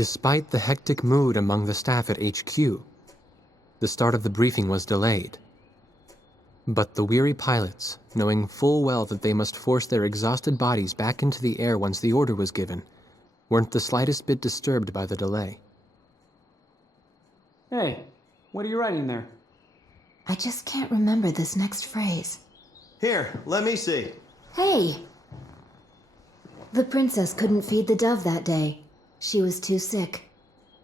Despite the hectic mood among the staff at HQ, the start of the briefing was delayed. But the weary pilots, knowing full well that they must force their exhausted bodies back into the air once the order was given, weren't the slightest bit disturbed by the delay. Hey, what are you writing there? I just can't remember this next phrase. Here, let me see. Hey! The princess couldn't feed the dove that day. She was too sick.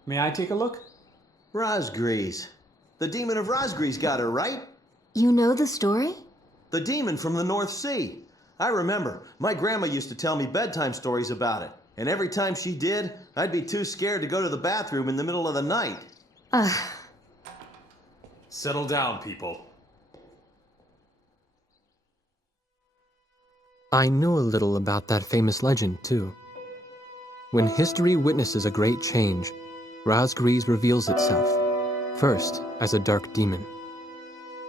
May I take a look? Razgriz. The demon of Razgriz got her, right? You know the story? The demon from the North Sea. I remember. My grandma used to tell me bedtime stories about it. And every time she did, I'd be too scared to go to the bathroom in the middle of the night. Settle down, people. I knew a little about that famous legend, too. When history witnesses a great change, Razgriz reveals itself, first as a dark demon.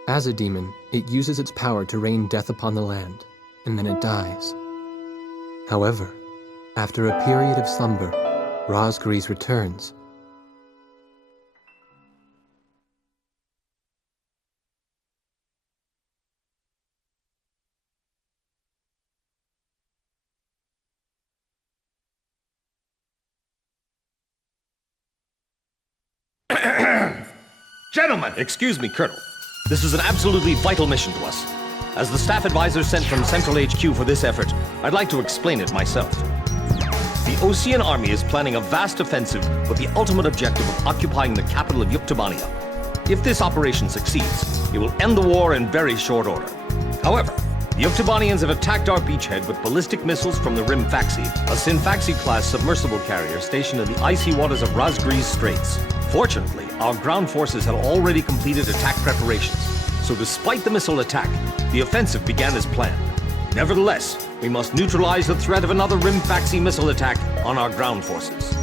As a demon, it uses its power to rain death upon the land, and then it dies. However, after a period of slumber, Razgriz returns. Gentlemen! Excuse me, Colonel. This is an absolutely vital mission to us. As the staff advisor sent from Central HQ for this effort, I'd like to explain it myself. The Osean army is planning a vast offensive with the ultimate objective of occupying the capital of Yuktobania. If this operation succeeds, it will end the war in very short order. However, the Yuktobanians have attacked our beachhead with ballistic missiles from the Rimfaxi, a Sinfaxi-class submersible carrier stationed in the icy waters of Razgriz Straits. Fortunately, our ground forces had already completed attack preparations, so despite the missile attack, the offensive began as planned. Nevertheless, we must neutralize the threat of another Rimfaxi missile attack on our ground forces.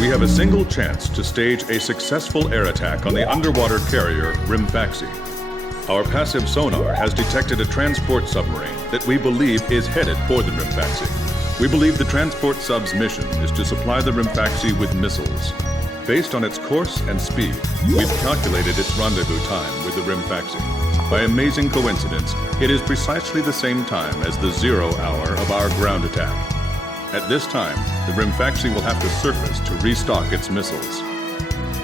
We have a single chance to stage a successful air attack on the underwater carrier Rimfaxi. Our passive sonar has detected a transport submarine that we believe is headed for the Rimfaxi. We believe the transport sub's mission is to supply the Rimfaxi with missiles. Based on its course and speed, we've calculated its rendezvous time with the Rimfaxi. By amazing coincidence, it is precisely the same time as the 0 hour of our ground attack. At this time, the Rimfaxi will have to surface to restock its missiles.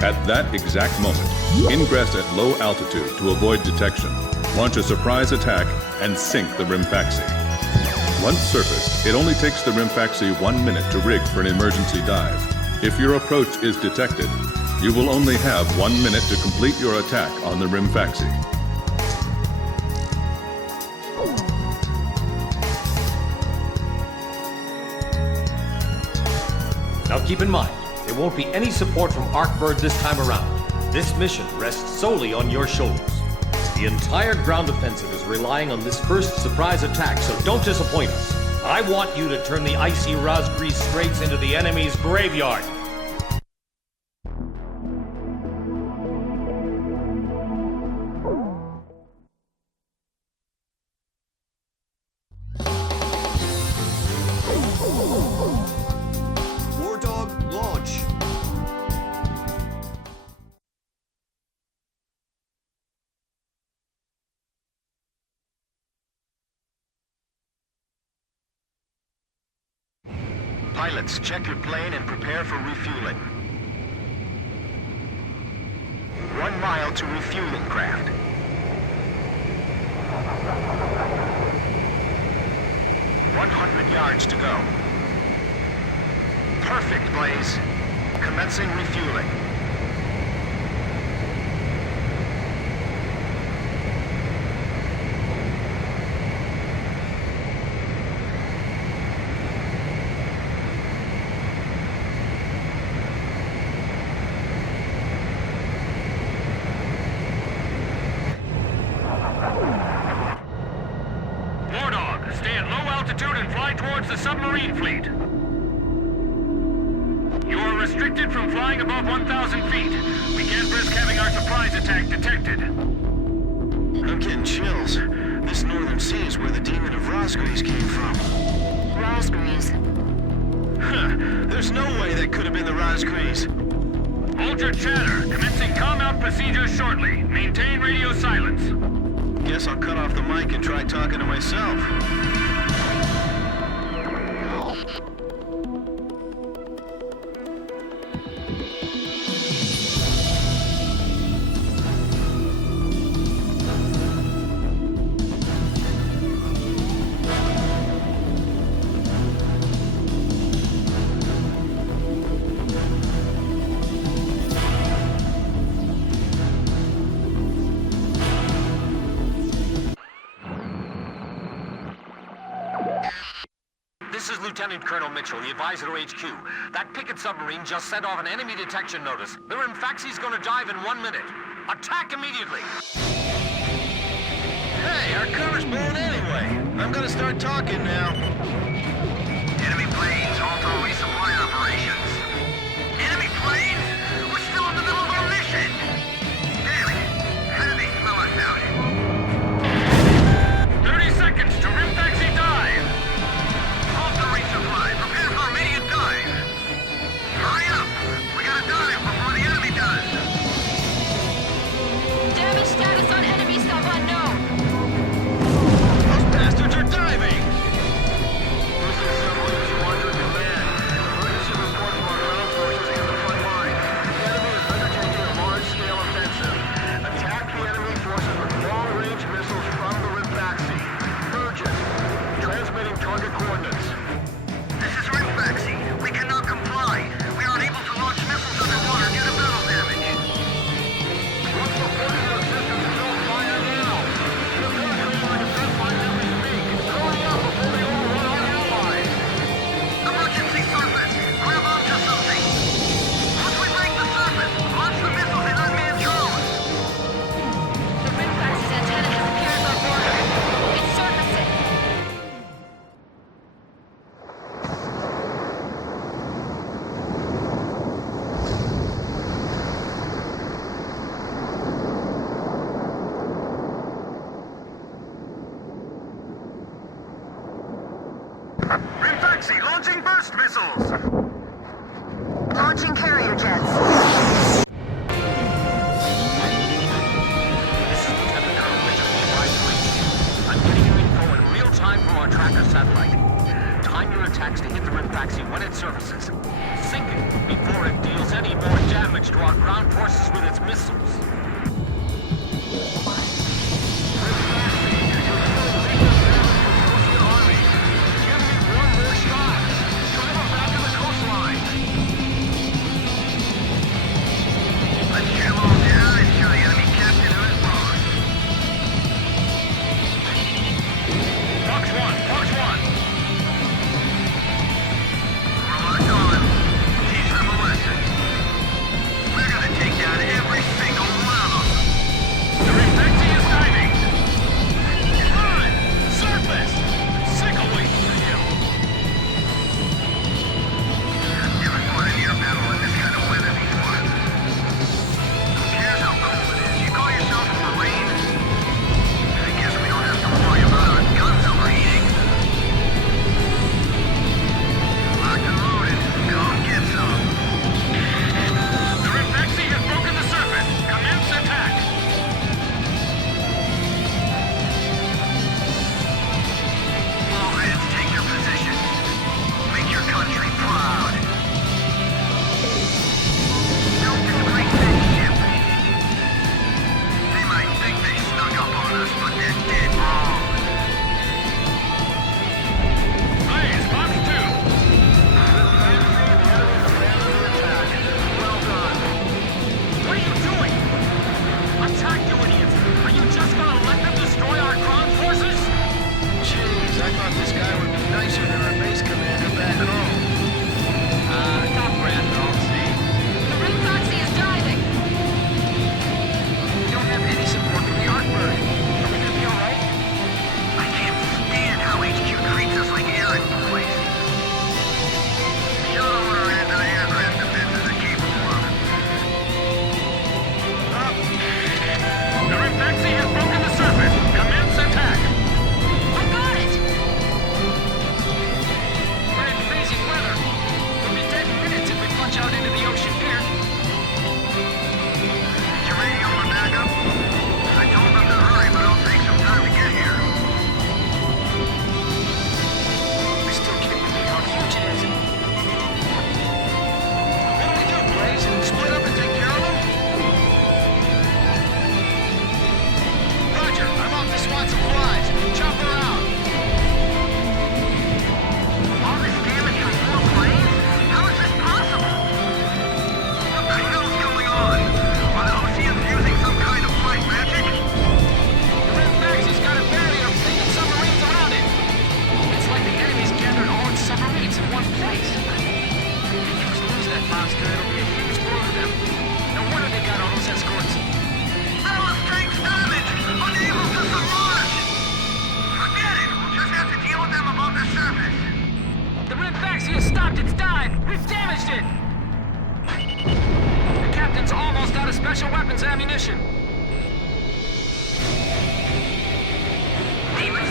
At that exact moment, ingress at low altitude to avoid detection, launch a surprise attack, and sink the Rimfaxi. Once surfaced, it only takes the Rimfaxi 1 minute to rig for an emergency dive. If your approach is detected, you will only have 1 minute to complete your attack on the Rimfaxi. Now keep in mind, there won't be any support from Arkbird this time around. This mission rests solely on your shoulders. The entire ground offensive is relying on this first surprise attack, so don't disappoint us. I want you to turn the icy Razgriz Straits into the enemy's graveyard. War Dog, launch. Pilots, check your plane and prepare for refueling. 1 mile to refueling craft. 100 yards to go. Perfect, Blaze. Commencing refueling. War Dog, stay at low altitude and fly towards the submarine fleet. You are restricted from flying above 1,000 feet. We can't risk having our surprise attack detected. I'm getting chills. This northern sea is where the demon of Razgriz came from. Razgriz. There's no way that could have been the Razgriz. Hold your chatter. Commencing calm-out procedures shortly. Maintain radio silence. Guess I'll cut off the mic and try talking to myself. This is Lieutenant Colonel Mitchell, the advisor to HQ. That picket submarine just sent off an enemy detection notice. The Rimfaxi's gonna dive in 1 minute. Attack immediately! Hey, our cover's blown anyway. I'm gonna start talking now. Enemy planes, halt all resupply operations. Enemy planes? We're still in the middle of our mission! Damn it! How do they smell us out? 30 seconds to Rimfaxi dive! Halt the resupply. Prepare for immediate dive! Hurry up! We gotta dive before the enemy does! Damage status on enemy sub unknown. Those bastards are diving! This is Submarine Squadron Command. Emergency report from our ground forces in the front line. The enemy is undertaking a large-scale offensive. Attack the enemy forces with long-range missiles from the Rimfaxi. Urgent. Transmitting target coordinates. This is Rimfaxi. We cannot comply. We are unable to launch missiles underwater due to battle damage. What's reporting your existence is on fire now. You're penetrating our defense line as we speak. Hurry up before they overrun our allies. Emergency surface. Grab onto something. Once we break the surface, launch the missiles in unmanned drones. The Rimfax's antenna has appeared above water. It's surfacing. Rimfaxi launching burst missiles. Launching carrier jets. This is Lieutenant Colonel Mitchell, the advisor to HQ. I'm getting you info in real time from our tracker satellite. Time your attacks to hit the Rimfaxi when it surfaces. Sink it before it deals any more damage to our ground forces with its missiles. We're gonna take down every single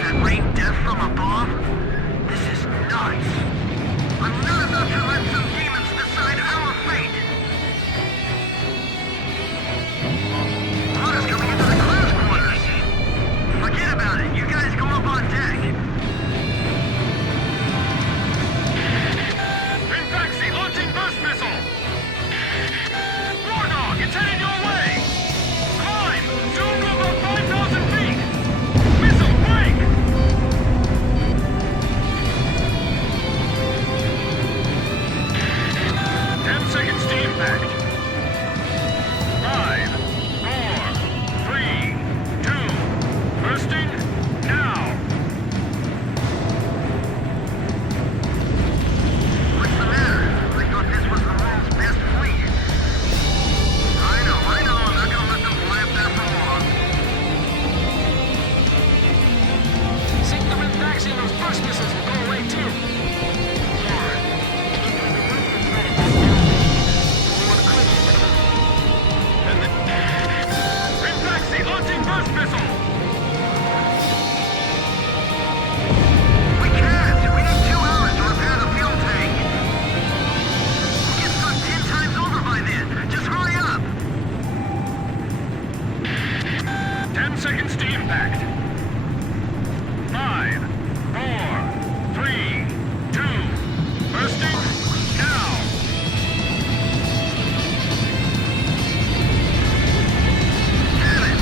that rain death from above? This is nuts. I'm not about to let some demons decide our fate. Water's coming into the crew's quarters. Forget about it. You guys go up on deck. Rimfaxi launching burst missile! War Dog, it's headed your way! Climb! Zoom to about 5,000 feet! Missile, break! 10 seconds to impact. 5, 4, 3, 2, bursting, now! What's the matter? I thought this was the world's best fleet. I know. I'm not gonna let them fly up there for long. Sink the Rimfaxi and those burst missiles will go away too! Rimfaxi launching burst missile! We can't! We need 2 hours to repair the fuel tank! We'll get stuck 10 times over by then! Just hurry up! 10 seconds to impact. 5, 4, 3, 2, bursting, now! Damn it!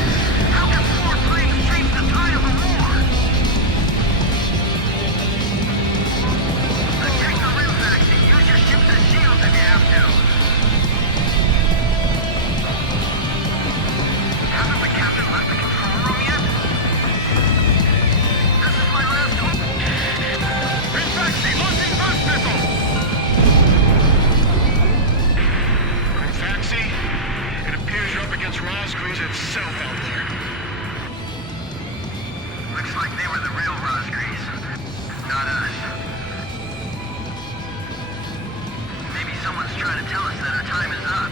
How can 4 planes change the tide of the war? Protect the Rimfaxi. Use your ships as shields if you have to. Hasn't the captain left the control room yet? This is my last hope. Rimfaxi launching burst missile! Rimfaxi? It appears you're up against Razgriz itself out there. Looks like they were the real Razgriz, not us. Maybe someone's trying to tell us that our time is up.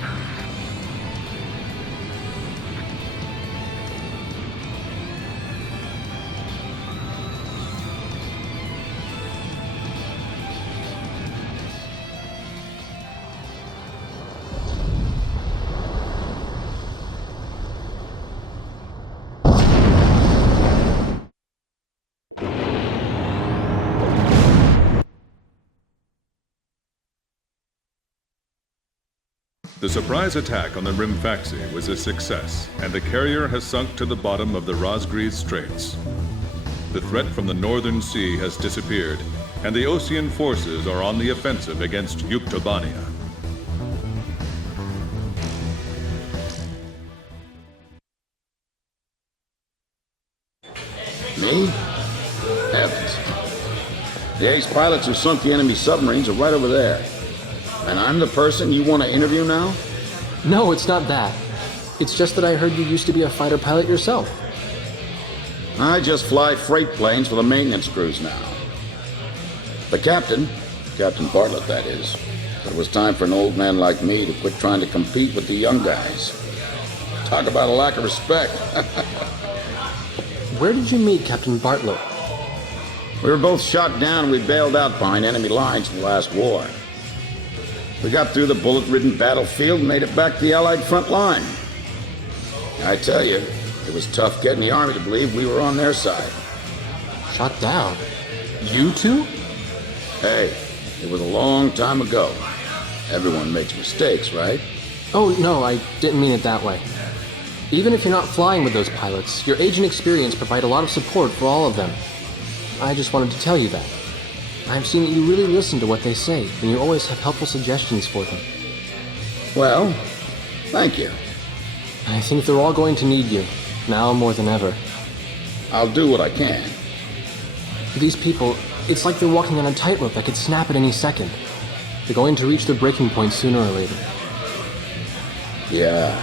The surprise attack on the Rimfaxi was a success, and the carrier has sunk to the bottom of the Razgriz Straits. The threat from the northern sea has disappeared, and the Osean forces are on the offensive against Yuktobania. Me? Heavens. The ace pilots who sunk the enemy submarines are right over there. And I'm the person you want to interview now? No, it's not that. It's just that I heard you used to be a fighter pilot yourself. I just fly freight planes for the maintenance crews now. The captain, Captain Bartlett that is, said it was time for an old man like me to quit trying to compete with the young guys. Talk about a lack of respect. Where did you meet Captain Bartlett? We were both shot down and we bailed out behind enemy lines in the last war. We got through the bullet-ridden battlefield and made it back to the Allied front line. I tell you, it was tough getting the Army to believe we were on their side. Shot down? You two? Hey, it was a long time ago. Everyone makes mistakes, right? Oh, no, I didn't mean it that way. Even if you're not flying with those pilots, your age and experience provide a lot of support for all of them. I just wanted to tell you that. I've seen that you really listen to what they say, and you always have helpful suggestions for them. Well, thank you. I think they're all going to need you, now more than ever. I'll do what I can. These people, it's like they're walking on a tightrope that could snap at any second. They're going to reach their breaking point sooner or later. Yeah.